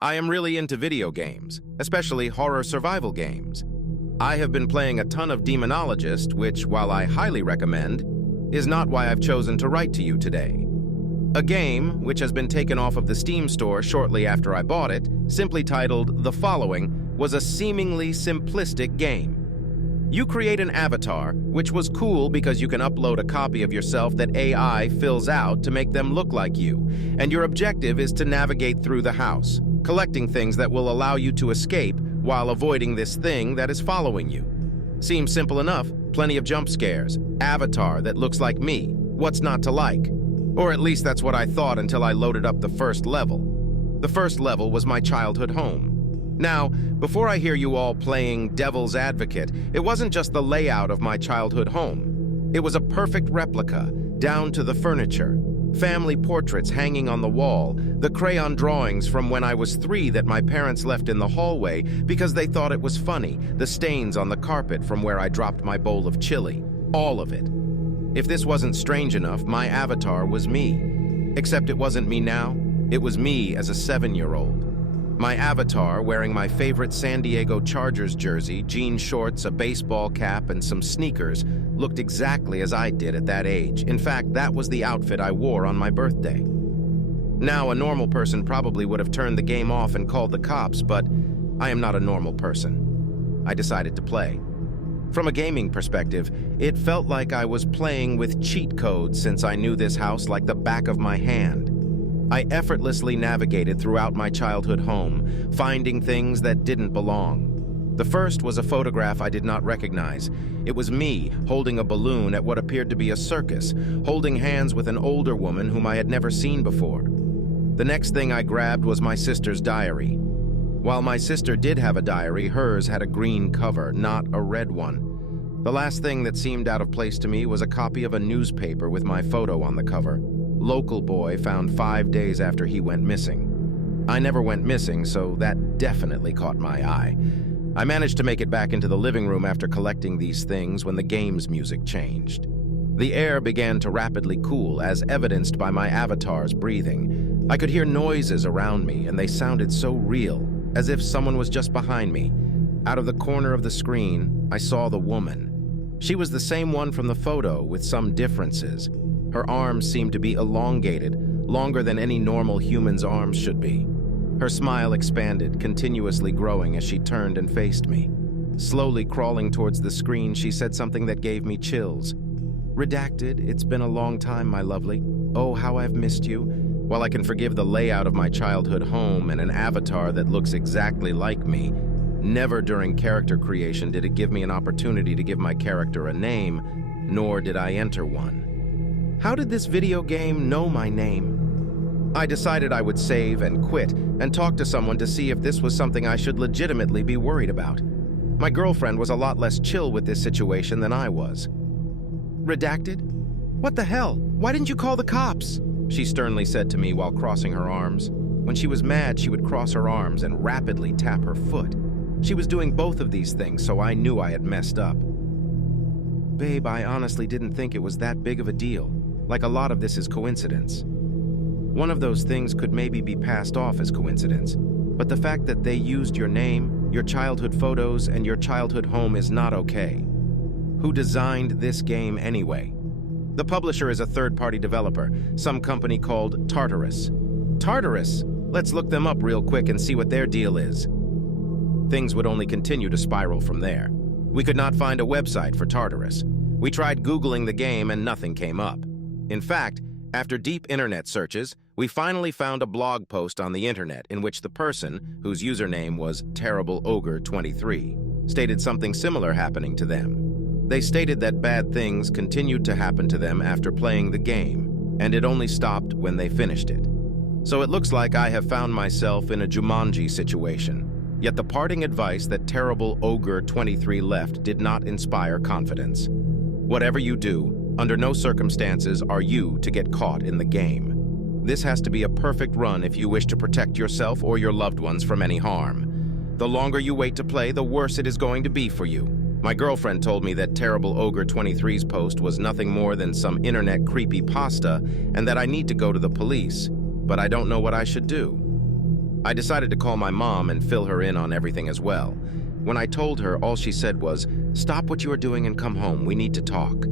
I am really into video games, especially horror survival games. I have been playing a ton of Demonologist, which, while I highly recommend, is not why I've chosen to write to you today. A game, which has been taken off of the Steam store shortly after I bought it, simply titled The Following, was a seemingly simplistic game. You create an avatar, which was cool because you can upload a copy of yourself that AI fills out to make them look like you, and your objective is to navigate through the house, collecting things that will allow you to escape while avoiding this thing that is following you. Seems simple enough, plenty of jump scares, avatar that looks like me, what's not to like? Or at least that's what I thought until I loaded up the first level. The first level was my childhood home. Now, before I hear you all playing devil's advocate, it wasn't just the layout of my childhood home. It was a perfect replica, down to the furniture, family portraits hanging on the wall, the crayon drawings from when I was 3 that my parents left in the hallway because they thought it was funny, the stains on the carpet from where I dropped my bowl of chili, all of it. If this wasn't strange enough, my avatar was me. Except it wasn't me now, it was me as a 7-year-old. My avatar, wearing my favorite San Diego Chargers jersey, jean shorts, a baseball cap, and some sneakers, looked exactly as I did at that age. In fact, that was the outfit I wore on my birthday. Now, a normal person probably would have turned the game off and called the cops, but I am not a normal person. I decided to play. From a gaming perspective, it felt like I was playing with cheat codes since I knew this house like the back of my hand. I effortlessly navigated throughout my childhood home, finding things that didn't belong. The first was a photograph I did not recognize. It was me holding a balloon at what appeared to be a circus, holding hands with an older woman whom I had never seen before. The next thing I grabbed was my sister's diary. While my sister did have a diary, hers had a green cover, not a red one. The last thing that seemed out of place to me was a copy of a newspaper with my photo on the cover. Local boy found 5 days after he went missing. I never went missing, so that definitely caught my eye. I managed to make it back into the living room after collecting these things when the game's music changed. The air began to rapidly cool, as evidenced by my avatar's breathing. I could hear noises around me, and they sounded so real, as if someone was just behind me. Out of the corner of the screen, I saw the woman. She was the same one from the photo, with some differences. Her arms seemed to be elongated, longer than any normal human's arms should be. Her smile expanded, continuously growing as she turned and faced me. Slowly crawling towards the screen, she said something that gave me chills. "Redacted, it's been a long time, my lovely. Oh, how I've missed you." While I can forgive the layout of my childhood home and an avatar that looks exactly like me, never during character creation did it give me an opportunity to give my character a name, nor did I enter one. How did this video game know my name? I decided I would save and quit and talk to someone to see if this was something I should legitimately be worried about. My girlfriend was a lot less chill with this situation than I was. "Redacted? What the hell? Why didn't you call the cops?" she sternly said to me while crossing her arms. When she was mad, she would cross her arms and rapidly tap her foot. She was doing both of these things, so I knew I had messed up. "Babe, I honestly didn't think it was that big of a deal. Like a lot of this is coincidence." One of those things could maybe be passed off as coincidence, but the fact that they used your name, your childhood photos, and your childhood home is not okay. Who designed this game anyway? The publisher is a third-party developer, some company called Tartarus. Tartarus? Let's look them up real quick and see what their deal is. Things would only continue to spiral from there. We could not find a website for Tartarus. We tried Googling the game and nothing came up. In fact, after deep internet searches, we finally found a blog post on the internet in which the person, whose username was TerribleOgre23, stated something similar happening to them. They stated that bad things continued to happen to them after playing the game, and it only stopped when they finished it. So it looks like I have found myself in a Jumanji situation. Yet the parting advice that TerribleOgre23 left did not inspire confidence. Whatever you do, under no circumstances are you to get caught in the game. This has to be a perfect run if you wish to protect yourself or your loved ones from any harm. The longer you wait to play, the worse it is going to be for you. My girlfriend told me that TerribleOgre23's post was nothing more than some internet creepypasta and that I need to go to the police, but I don't know what I should do. I decided to call my mom and fill her in on everything as well. When I told her, all she said was, "Stop what you are doing and come home. We need to talk."